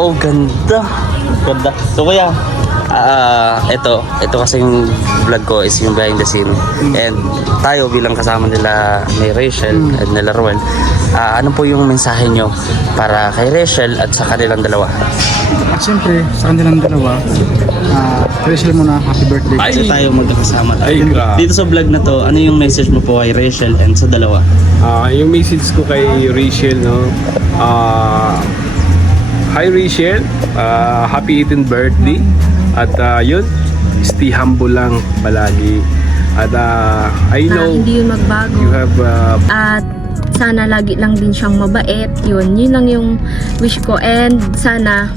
Oh, ganda. Ganda. So kuya, ito kasi yung vlog ko is yung behind the scene. And tayo bilang kasama nila ni Rachel at nila Ruel, ano po yung mensahe nyo para kay Rachel at sa kanilang dalawa? At siyempre, sa kanilang dalawa, Rachel muna, happy birthday. Kasi tayo magkakasama. Ay, grabe. Dito sa vlog na to, ano yung message mo po kay Rachel and sa dalawa? Yung message ko kay Rachel, no? Hi Rachel, happy 18th birthday. At yun, stay humble lang palagi. At I know hindi yun magbago. you have At sana lagi lang din siyang mabait. Yun lang yung wish ko. And sana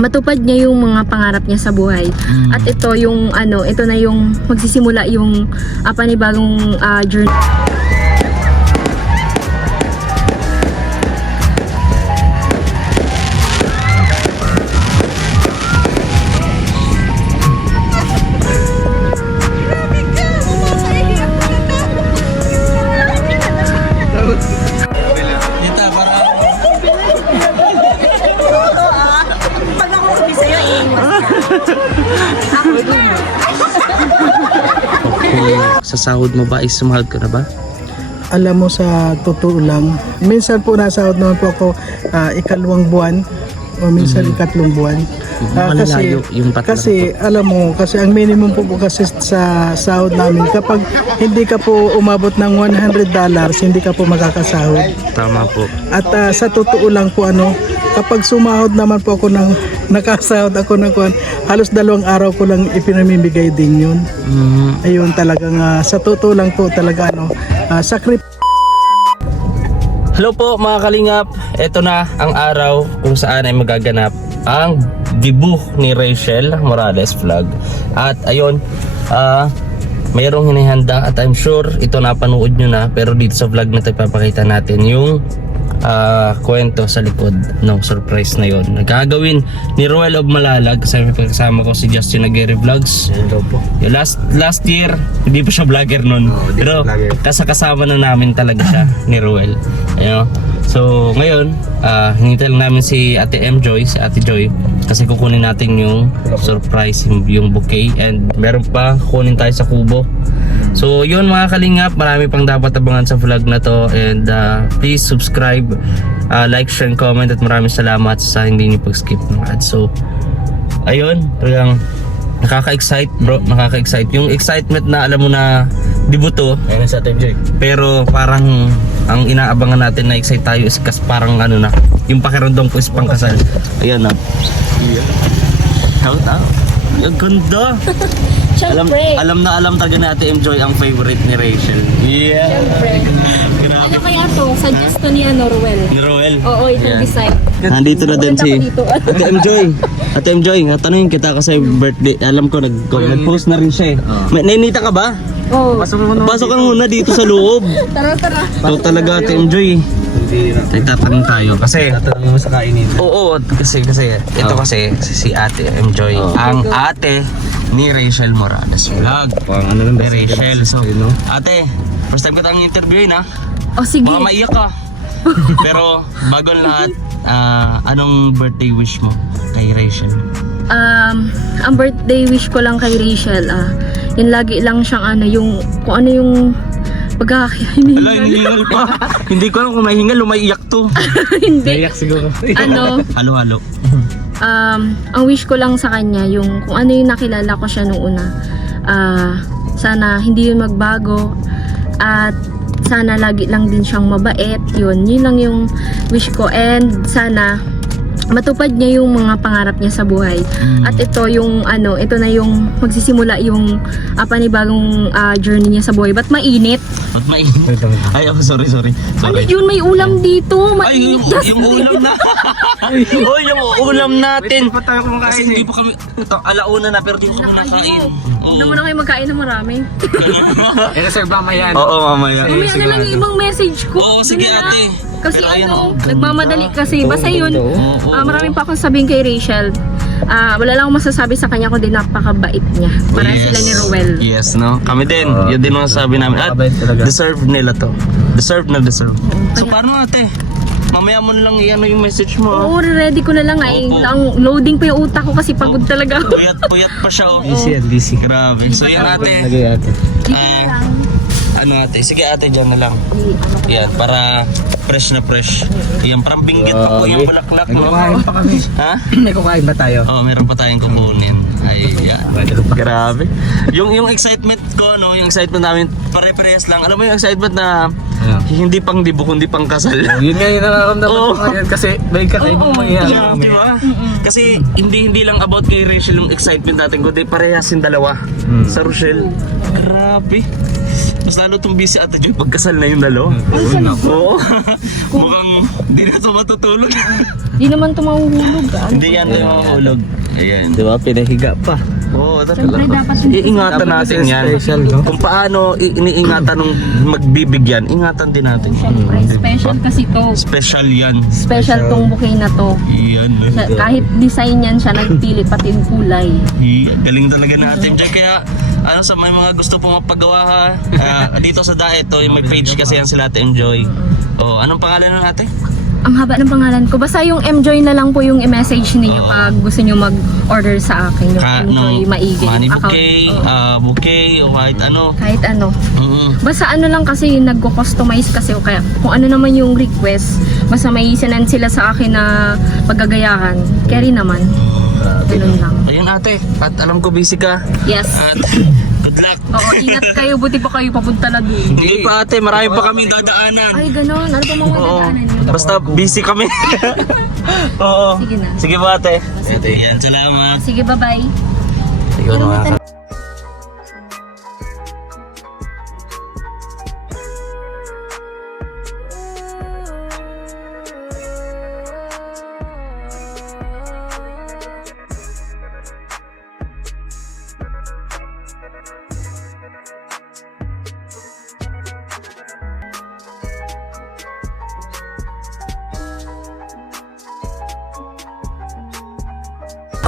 matupad niya yung mga pangarap niya sa buhay. At ito yung ito na yung magsisimula yung panibagong journey. Sa sahod mo ba, sumahod ka na ba? Alam mo, sa totoo lang, minsan po nasahod naman po ako ikalawang buwan o minsan ikatlong buwan. Malalayo yung pattern kasi alam mo, kasi ang minimum po kasi sa sahod namin, kapag hindi ka po umabot ng $100, hindi ka po makakasahod. Tama po. At sa totoo lang po, kapag sumahod naman po ako ng nakasahod ako ng halos 2 araw ko lang ipinamimigay din yun. Ayun, talagang sa totoo lang po talaga Hello po mga kalingap, ito na ang araw kung saan ay magaganap ang debut ni Rachel Morales vlog. At ayun, mayroong hinihanda at I'm sure ito napanood nyo na, pero dito sa vlog na ito ipapakita natin yung kwento sa likod ng surprise na yon. Nagagawin ni Ruel of Malalag kasama ko si Justin Aguirre Vlogs. Hello po. Yung last year hindi pa siya vlogger nun, pero kasama na namin talaga siya ni Ruel. Ayun. So ngayon hinintay lang namin si Ate Joy kasi kukunin natin yung surprise, yung bouquet, and meron pa kukunin tayo sa kubo. So yun mga kalingap, marami pang dapat abangan sa vlog na to, and please subscribe, like, share, and comment, at maraming salamat sa hindi niyo pag-skip ng ads. So ayun, talagang nakaka-excite bro, nakaka-excite. Yung excitement na alam mo na debuto, Ayun sa Ate Joy. pero parang ang inaabangan natin na excite tayo is parang na, yung pakiramdam ko is pangkasal. Ayan na. Shout out. Ang ganda. Alam talaga ni Ate Joy ang favorite ni Rachel. Yeah. Siyempre. Ano kaya to? Suggest to ni Ruel. Ni Roel. Oo, itong design. Nandito na din si Dito. Ate Joy, tanungin kita kasi birthday. Alam ko nag-post na rin siya eh. May nainita ka ba? Oo. Pasok ka muna dito sa loob. Tara. Ito talaga Ate Joy. Tatanong tayo kasi Tatanong mo sa kainin. oo, kasi ito kasi si Ate Joy, ang ate ni Rachel Morales vlog. Ano lang Ni Rachel. So, ate, first time ko tayong interviewin ha. O sige. Baka maiyak ka. Pero bago ang lahat, anong birthday wish mo kay Rachel? Ang birthday wish ko lang kay Rachel, yun lagi lang siyang kung ano yung pagkakahiningal. Ala, hinihingal pa. Hindi ko alam kung mahingal o maiyak to. Hindi. Naiyak siguro. Halo-halo. Ang wish ko lang sa kanya, yung kung ano yung nakilala ko siya nung una, sana hindi yun magbago, at sana lagi lang din siyang mabait. Yun lang yung wish ko, and sana matupad niya yung mga pangarap niya sa buhay. At ito yung ito na yung magsisimula yung panibagong journey niya sa buhay. Ba't mainit? Ba't mainit? Ay, sorry. Ano yun, may ulam dito. Ay, yung ulam na. Oh, yung ulam natin. Pa tayo kumakain. Kasi hindi pa kami, alauna na pero di ko kami nakain. Huwag naman na kayo magkain na marami. I-reserve mamaya. Oo, mamaya. Mamaya na lang yung ibang message ko. Oo, sige Yun na lang. ate. Kasi Pero ayan, nagmamadali kasi. Basta yun, Oo. maraming pa akong sabihin kay Rachel. Wala lang akong masasabi sa kanya kundi napakabait niya. Para sila ni Ruel. Yes, no? Kami din. Yun din ang sabi namin. At Napakabait talaga. deserve nila to. Deserve na deserve. So, kaya- paano ate? mamaya mo na lang i-ano yung message mo. ah. Oo, ready ko na lang ay. Opo. Loading pa yung utak ko kasi pagod talaga ako. Puyat pa siya. Oh. busy. Grabe. So yan ate. ate. Ay, ano ate? Sige ate, dyan na lang. Yan, para fresh na fresh. Yan, parang binggit pa po yung bulaklak. No? pa kami. Ha? May kukain ba tayo? Oh, meron pa tayong kukunin. Ay, yan. Grabe. Yung excitement ko, no, yung excitement namin, pare-parehas lang. Alam mo yung excitement na hindi pang dibo, kundi pang kasal. Yun nga yung nararamdaman Oo. ko ngayon kasi may kakaibang mangyayari. Di ba? Kasi hindi lang about kay Rachel yung excitement natin, kundi parehas yung dalawa. Sa Rochelle. Grabe. Mas lalo itong busy ate Joy, pagkasal na yung dalawa. Oo. Mukhang hindi na ito matutulog. Di naman ito mahuhulog. Hindi yan tayo mahulog. Ayan. Di ba? Pinahiga pa. Oo, Siyempre dapat yung iingatan natin yan. Special, no? Kung paano iniingatan nung magbibigyan, ingatan din natin. Siyempre, special kasi to. Special yan. Special tong bouquet na to. Iyan. Kahit design yan siya, nagpili pati yung kulay. Galing talaga natin. Kaya ano sa may mga gusto pong mapagawa ha. Dito sa Daet to, may page kasi yan sila Ate Enjoy. Oh, anong pangalan ng ate? Ang haba ng pangalan ko. Basta yung Mjoy na lang po yung i-message ninyo pag gusto nyo mag-order sa akin. Yung Mjoy Maigi. Money yung account. bouquet, Oo. bouquet, o kahit ano. Kahit ano. Basta Basta ano lang kasi nagko-customize kasi o kaya kung ano naman yung request, basta may sinend sila sa akin na paggagayahan. Carry naman. Ganun lang. Ayun ate, at alam ko busy ka. Yes. At good luck. Oo, ingat kayo. Buti pa kayo papunta na doon. Hindi pa ate, marami pa kami dadaanan. Ay, ganun. Ano pa mga Oo. dadaanan nyo? Basta busy kami. Oo. Sige na. Sige po ate. Ate, yan, salamat. Sige, bye-bye. Sige, mga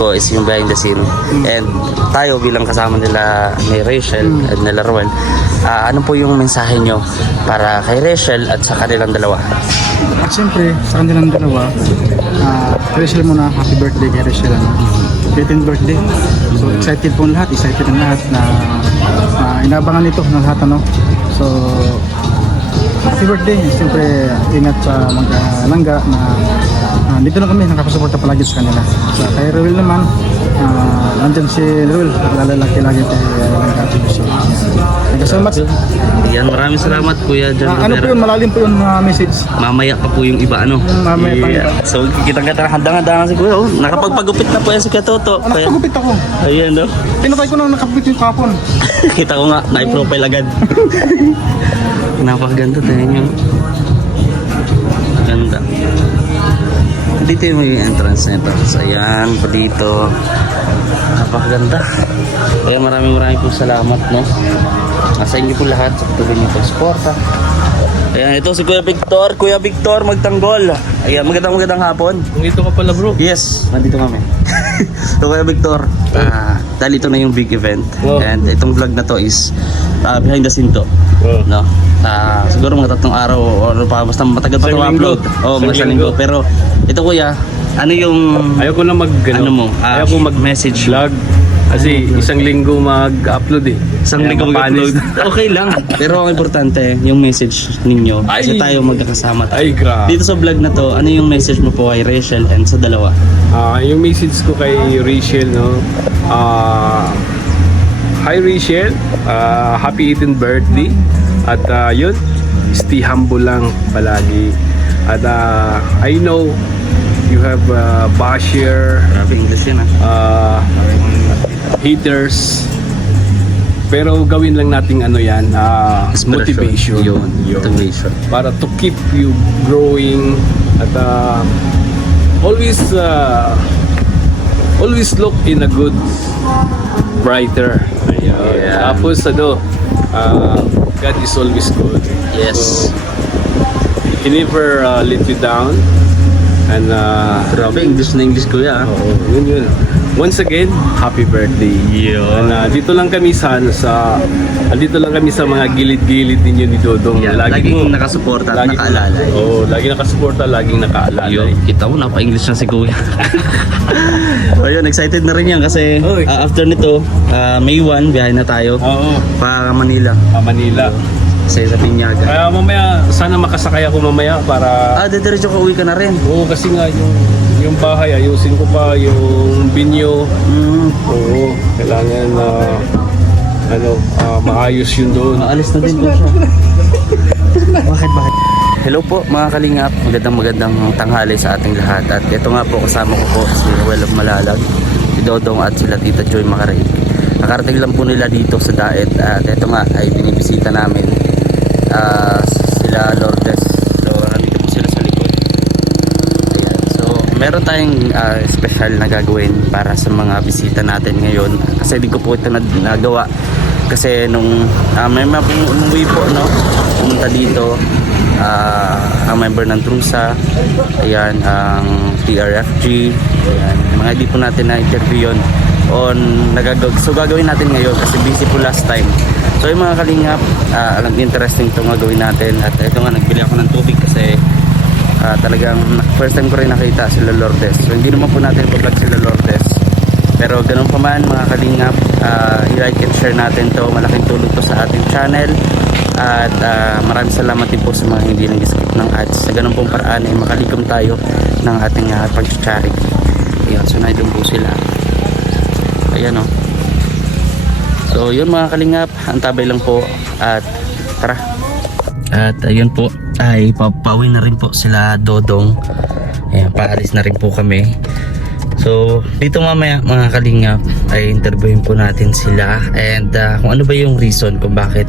ko is yung behind the scene and tayo bilang kasama nila ni Rachel at nila Ruel, ano po yung mensahe nyo para kay Rachel at sa kanilang dalawa? At siyempre, sa kanilang dalawa, Rachel muna, happy birthday kay Rachel. 15th birthday. So excited po lahat, excited ang lahat na inabangan ito ng lahat. Ano? So, happy birthday. Siyempre, ingat sa mga langga na dito na kami, nakakasuporta palagi sa kanila. So, kay Ruel naman, nandyan si Ruel, lalaki lagi kay Langga. So, thank you so much. Yan, maraming salamat Kuya John Ano po Rivera. yun, malalim po yung message. Mamaya pa po yung iba ano. Mamaya pa yung iba. So kitang-kita handang-handang si Kuya. Oh, nakapagpagupit na po yan si Katoto. Kaya, Nakapagupit ako. ayan no. Pinatay ko na nakapagupit yung kapon. Kita ko nga, na-profile agad. Napakaganda tayo nyo. Maganda. Dito yung may entrance na ito. So, ayan, pa dito. Napakaganda. Kaya maraming pong salamat, no? Sa inyo po lahat sa patuloy niyo pagsuporta. Ayan, ito si Kuya Victor. Kuya Victor, magtanggol. Ayan, magandang hapon. Dito ka pala bro. Yes, nandito kami. So Kuya Victor, dahil ito na yung big event. Wow. And itong vlog na to is behind the scene to. Wow. No? Siguro mga 3 araw or pa basta matagal pa Isang ito linggo. upload. Oh, Isang mga isang linggo. linggo. Pero ito Kuya, ano yung Ayaw ko na ano mo? ayaw ko message vlog kasi isang linggo mag-upload eh. Isang Kaya linggo mapanis. mag-upload. Okay lang. Pero ang importante, yung message ninyo. Kasi Ay. tayo magkakasama tayo. Ay, grabe. Dito sa vlog na to, ano yung message mo po kay Rachel and sa dalawa? Yung message ko kay Rachel, no? Hi Rachel, happy 18th birthday. At yun, stay humble lang palagi. At I know you have basher, Grabe English yan haters. Pero gawin lang nating ano yan, motivation. Yun, motivation. Para to keep you growing at always look in a good brighter. Ayun. Yeah. Tapos God is always good. Yes. So, He never let you down. And Grabe, English na English Kuya. yun. once again, happy birthday. Yun. Dito lang kami sa mga gilid-gilid ninyo ni Dodong. Yeah, laging nakasuporta at nakaalalay. Oo, laging nakasuporta, laging nakaalalay. Yun, kita mo, napa-English na si Kuya. So yun, excited na rin yan kasi Oy. after nito, May 1, biyahe na tayo Oo, para Manila. Manila. Sa Pinyaga. Kaya mamaya, sana makasakay ako mamaya para... Diretso ka uwi ka na rin. Oo, kasi nga yung bahay, ayusin ko pa yung binyo. Oo, kailangan maayos yun doon. Maalis na din po siya. Bakit? Hello po mga kalingap, magandang tanghali sa ating lahat. At ito nga po, kasama ko po si Noel of Malalag, si Dodong at sila Tita Joy Macaraig. Nakarating lang po nila dito sa Daet at ito nga ay binibisita namin sila Lourdes. So nandito po sila sa likod. Ayan. So meron tayong special na gagawin para sa mga bisita natin ngayon kasi di ko po ito nagawa kasi nung may umuwi po pumunta dito ang member ng Trusa, ayan, ang TRFG, ayan, mga hindi po natin na-interview yun so gagawin natin ngayon kasi busy po last time. So yung mga kalingap, alam interesting itong gagawin natin at ito nga nagbili ako ng tubig kasi talagang first time ko rin nakita sila Lourdes. So hindi naman po natin i-vlog sila Lourdes, pero ganun pa man mga kalingap, i-like and share natin to, malaking tulong to sa ating channel at maraming salamat din po sa mga hindi nag-skip ng ads. Sa ganun pong paraan ay makalikom tayo ng ating pag-charity. Ayan, so naidun po sila. Ayan o. So yun mga kalingap, antabay lang po at tara. At ayun po, ay papawi na rin po sila Dodong. Ayan, paalis na rin po kami. So dito mamaya mga kalingap ay interviewin po natin sila and kung ano ba yung reason kung bakit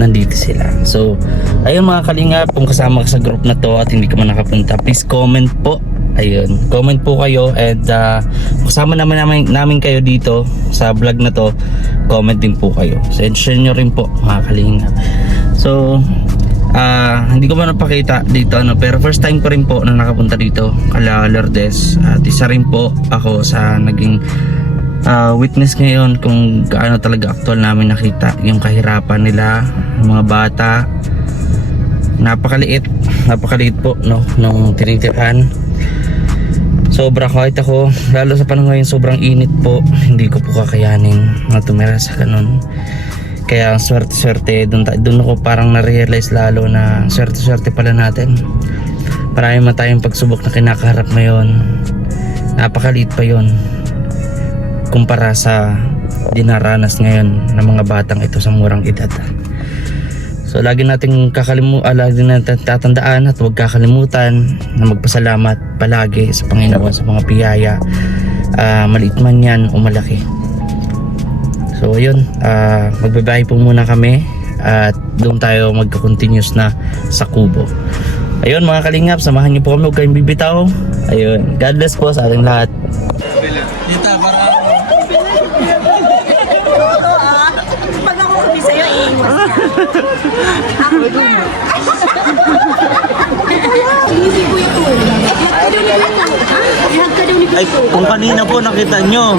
nandito sila. So ayun mga kalingap, kung kasama ka sa group na to at hindi ka man nakapunta, please comment po. Ayun, comment po kayo and kasama namin kayo dito sa vlog na to, comment din po kayo. So share nyo rin po mga kalingap. So hindi ko man napakita dito pero first time ko rin po na nakapunta dito kala Lourdes at isa rin po ako sa naging witness ngayon kung gaano talaga actual namin nakita yung kahirapan nila, yung mga bata. Napakaliit po nung tinitirhan. Sobra kahit ako, lalo sa panahon ngayon sobrang init po, hindi ko po kakayanin na tumira sa ganun. Kaya swerte doon ako parang na-realize lalo na swerte pala natin. Marami man tayong pagsubok na kinakaharap ngayon. Napakaliit pa yon kumpara sa dinaranas ngayon ng mga batang ito sa murang edad. So lagi nating tatandaan at huwag kakalimutan na magpasalamat palagi sa Panginoon sa mga biyaya, maliit man yan o malaki. So ayun, magbabahay po muna kami at doon tayo magka-continuous na sa Kubo. Ayun mga kalingap, samahan niyo po kami, huwag kayong bibitaw. Ayun, God bless po sa ating lahat. Pag ako sabi sa'yo, iiwas ka. Ako ba? Hindi ko yung tulog. Ihag ka daw ni Ay, kung kanina po nakita nyo,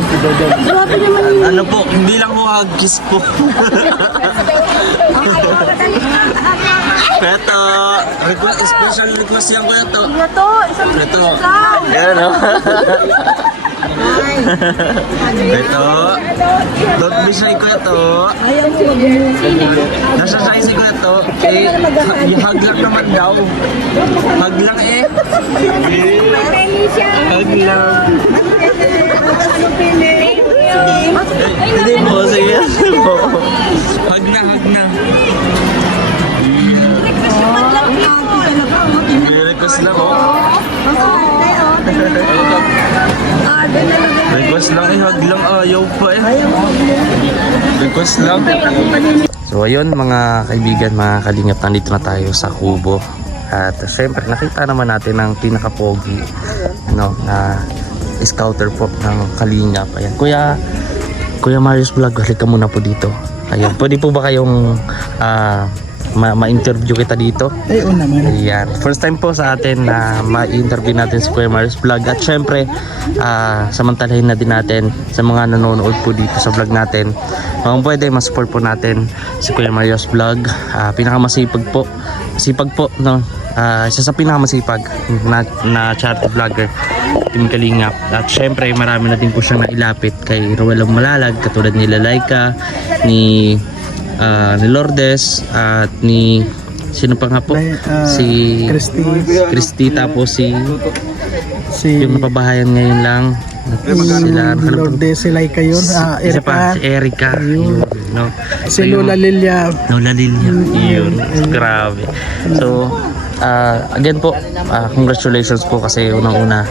Grabe naman yun. ano po, hindi lang po hag-kiss po. Peto, special request yan ko ito. Ito, isang Ito. lang. Yan o. Ito. Don't be shy ko ito. Ayaw ko mag-music. Nasa size ko ito. Hug lang naman daw. Hug lang eh. Hug lang. Hindi po, sige. Hug na. Request lang oh. Request lang eh, hug lang, ayaw pa eh. Request lang. So ayun mga kaibigan, mga kalingap, nandito na tayo sa Kubo. At syempre nakita naman natin ang pinaka-pogi na scouter po ng Kalingap. Ayan, Kuya Marius Vlog, halika muna po dito. Ayan, pwede po ba kayong ma-interview kita dito. Ay, oo naman. Ayan. First time po sa atin na ma-interview natin si Kuya Marius Vlog. At syempre, samantalahin na din natin sa mga nanonood po dito sa vlog natin. Kung pwede, mas-support po natin si Kuya Marius Vlog. Pinakamasipag po. Masipag po, no? Isa sa pinakamasipag na charity vlogger, Team Kalingap. At syempre, marami na din po siyang nailapit kay Roel Malalag, katulad ni Lalaika, ni Lourdes, at ni sino pa nga po? Si Christy, tapos si yung napabahayan ngayon lang. Sila Lourdes, sila yun. isa pa, si Erica. Yun, no? Si So, yung- Lola Lilia. Lola Lilia. Yun. Grabe. So, again po, congratulations po kasi unang-una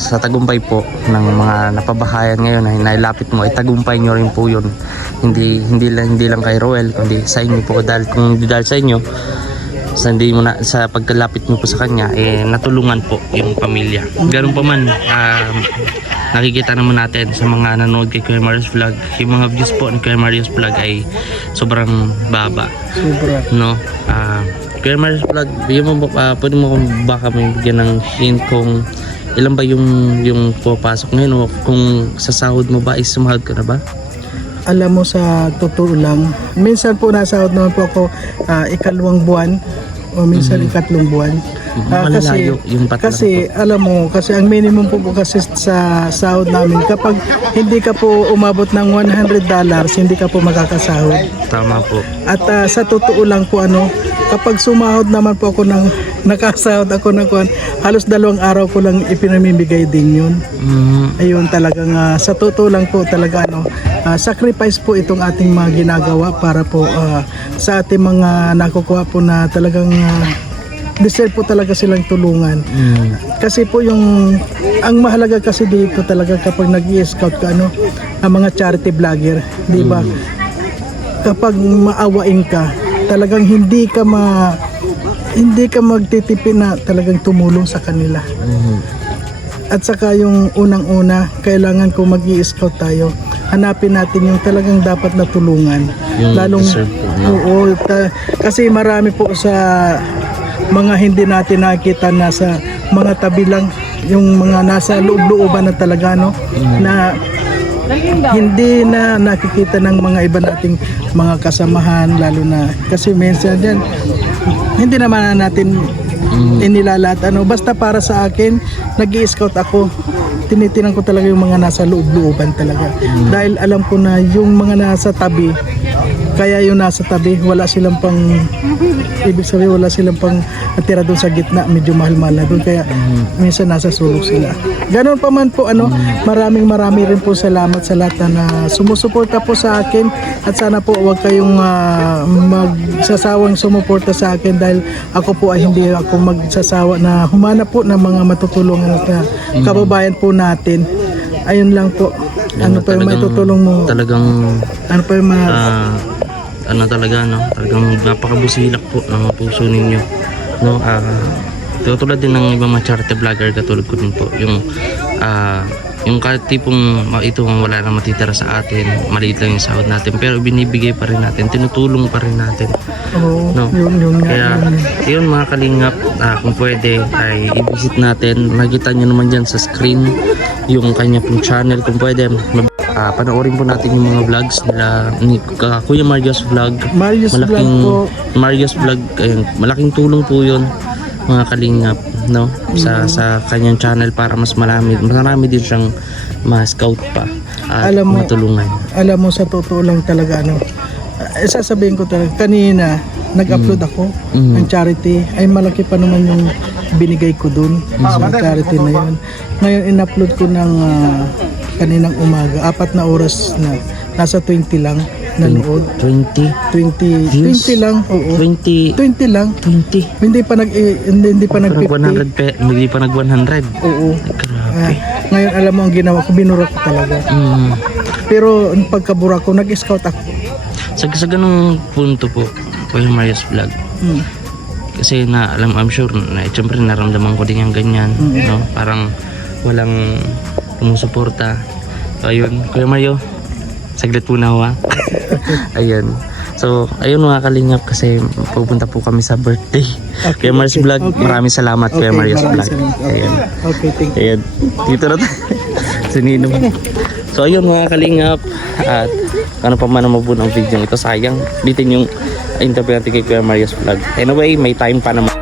sa tagumpay po ng mga napabahayan ngayon na nailapit mo, ay tagumpay nyo rin po yun. Hindi lang kay Roel, kundi sa inyo po, dahil kung hindi dahil sa inyo, sa pagkalapit mo po sa kanya, natulungan po yung pamilya. Ganun pa man, nakikita naman natin sa mga nanood kay Kuya Marius Vlog, yung mga views po ni Kuya Marius Vlog ay sobrang baba, Sobra. no? Kuya Marius Vlog, pwede mo kung baka may bigyan ng hint kung ilan ba yung pupasok ngayon, o kung sa sahod mo ba, is sumahod ka na ba? Alam mo, sa totoo lang, minsan po nasahod naman po ako ikalawang buwan o minsan ikatlong buwan. Malalayo yung patla kasi alam mo, kasi ang minimum po kasi sa sahod namin, kapag hindi ka po umabot ng $100, hindi ka po makakasahod. Tama po. At sa totoo lang po, kapag sumahod naman po ako nakasahod ako ng halos 2 araw ko lang ipinamimigay din yun. Ayun, talagang sa totoo lang po talaga sacrifice po itong ating mga ginagawa para po sa ating mga nakukuha po na talagang deserve po talaga silang tulungan. Kasi po ang mahalaga kasi dito talaga kapag nag-i-scout ka ang mga charity vlogger, di ba? Kapag maawain ka, talagang hindi ka magtitipi na talagang tumulong sa kanila. At saka yung unang-una, kailangan kung mag-i-scout tayo, hanapin natin yung talagang dapat na tulungan. Yung Lalong deserve po, no? kasi marami po sa mga hindi natin nakita, nasa mga tabi lang, yung mga nasa loob-looban na talaga, na hindi na nakikita ng mga iba nating mga kasamahan, lalo na kasi minsan dyan hindi naman natin inilalat basta para sa akin, nag-i-scout ako, tinitinan ko talaga yung mga nasa loob-looban talaga, dahil alam ko na yung mga nasa tabi, kaya yung nasa tabi, wala silang pang ibig sabihin, wala silang pang natira doon sa gitna, medyo mahal-mahal na doon, kaya minsan nasa sulok sila. Ganon pa man po, maraming rin po salamat sa lahat na sumusuporta po sa akin, at sana po wag kayong magsasawang sumuporta sa akin, dahil ako po ay hindi ako magsasawa na humanap po ng mga matutulungan at kababayan po natin. Ayun lang po. Ano pa yung maitutulong mo? Talagang Ano pa yung talagang napakabusilak po ng puso ninyo, no? Tulad din ng ibang mga charity vlogger, katulad ko din po, yung kahit tipong ito wala na matitira sa atin, maliit lang yung sahod natin, pero binibigay pa rin natin, tinutulong pa rin natin, no? Kaya yun mga kalingap, kung pwede ay i-visit natin, makikita nyo naman dyan sa screen yung kanya pong channel. Kung pwede panoorin po natin yung mga vlogs nila ni Kuya Marius Vlog. Marius Vlog, malaking tulong po yun mga kalingap, no? Sa kanyang channel, para mas marami din siyang ma-scout pa at matulungan. Alam mo, sa totoo lang talaga, sasabihin ko talaga, kanina nag-upload ako ng charity, ay malaki pa naman yung binigay ko dun sa charity na yun. Ngayon in-upload ko ng kaninang umaga, 4 na oras na, nasa 20 lang nanood. 20 lang, oo. 20 lang. Hindi pa nag-50. Hindi pa nag-100. Oo. Grabe. Ngayon alam mo ang ginawa ko, binura ko talaga. Pero pagkabura ko, nag-scout ako. Sa ganung punto po, Kuya Marius Vlog. Kasi I'm sure na siyempre naramdaman ko din yung ganyan, no? Parang walang sumusuporta. Ayun, Kuya Mario, saglit po na ako, ha? Ayun. So, ayun mga kalingap kasi pupunta po kami sa birthday. Kuya Marius Vlog, maraming salamat Kuya Marius maraming Vlog. salamat. Ayan. Okay, thank you. Ayan, dito na tayo. Si Ninong. So ayun mga kalingap, at ano pa man ang mabuo ng video ito, sayang dito yung interview natin kay Kuya Marius Vlog. Anyway, may time pa naman.